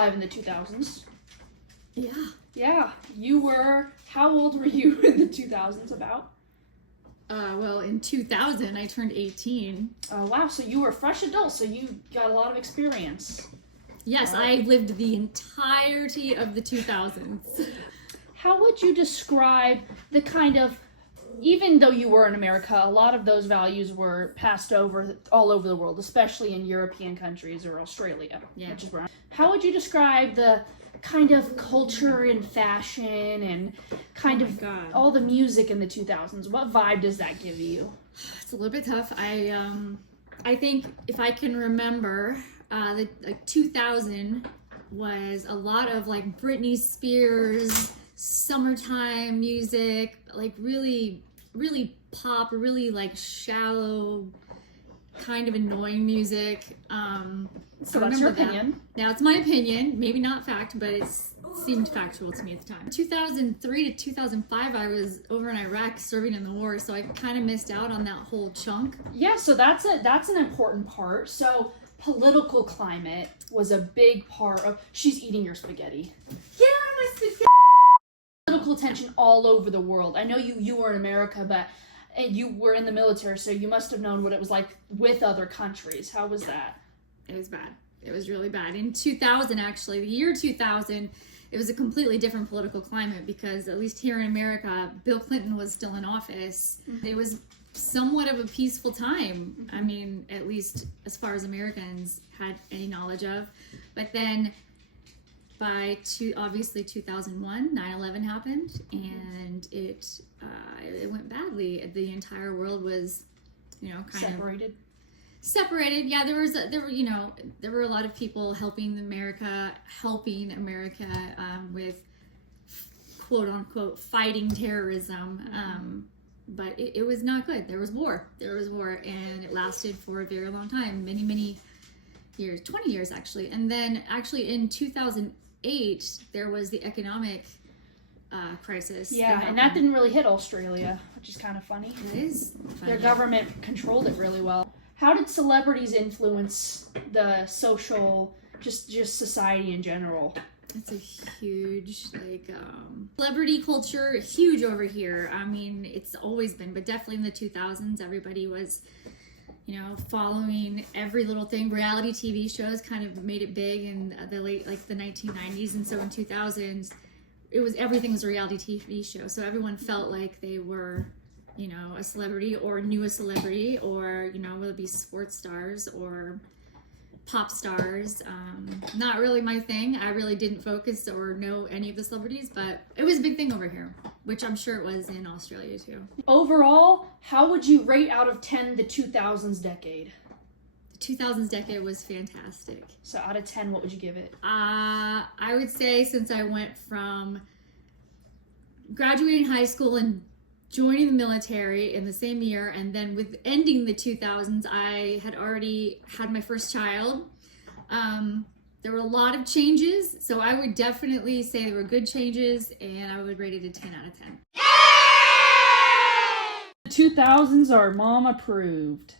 alive in the 2000s. Yeah. Yeah. How old were you in the 2000s about? Well, in 2000, I turned 18. Oh, wow. So you were a fresh adult, so you got a lot of experience. Yes, I lived the entirety of the 2000s. How would you describe the kind of, even though you were in America, a lot of those values were passed over all over the world, especially in European countries or Australia, which is where How would you describe the kind of culture and fashion and kind of all the music in the 2000s? What vibe does that give you? It's a little bit tough. I think if I can remember, the 2000 was a lot of like Britney Spears, summertime music, like really, really pop, really like shallow, kind of annoying music. So that's your opinion. Now it's my opinion, maybe not fact, but it seemed factual to me at the time. 2003 to 2005, I was over in Iraq serving in the war, so I kind of missed out on that whole chunk. Yeah, so that's an important part. So political climate was a big part of. She's eating your spaghetti. Get out of my spaghetti! Political tension all over the world. I know you were in America, but you were in the military, so you must have known what it was like with other countries. How was that? It was bad. It was really bad. In 2000, actually, the year 2000, it was a completely different political climate because at least here in America, Bill Clinton was still in office. Mm-hmm. It was somewhat of a peaceful time. Mm-hmm. I mean, at least as far as Americans had any knowledge of. But then by obviously 2001, 9/11 happened, and it went badly. The entire world was, separated. Yeah, there were a lot of people helping America with quote unquote fighting terrorism. But it was not good. There was war, and it lasted for a very long time, many years, 20 years actually. And then actually in 2008, there was the economic crisis. Yeah, and that didn't really hit Australia, which is kind of funny. It is funny. Their government controlled it really well. How did celebrities influence the social, just society in general? It's a huge, celebrity culture, huge over here. I mean, it's always been, but definitely in the 2000s, everybody was, following every little thing. Reality TV shows kind of made it big in the late, the 1990s. And so in 2000s, everything was a reality TV show. So everyone felt like they were, a celebrity or knew a celebrity, or, whether it be sports stars or pop stars. Not really my thing. I really didn't focus or know any of the celebrities, but it was a big thing over here, which I'm sure it was in Australia too. Overall, how would you rate out of 10 the 2000s decade? The 2000s decade was fantastic. So out of 10, what would you give it? I would say, since I went from graduating high school and joining the military in the same year, and then with ending the 2000s, I had already had my first child. There were a lot of changes, so I would definitely say they were good changes, and I would rate it a 10 out of 10. The 2000s are mom approved.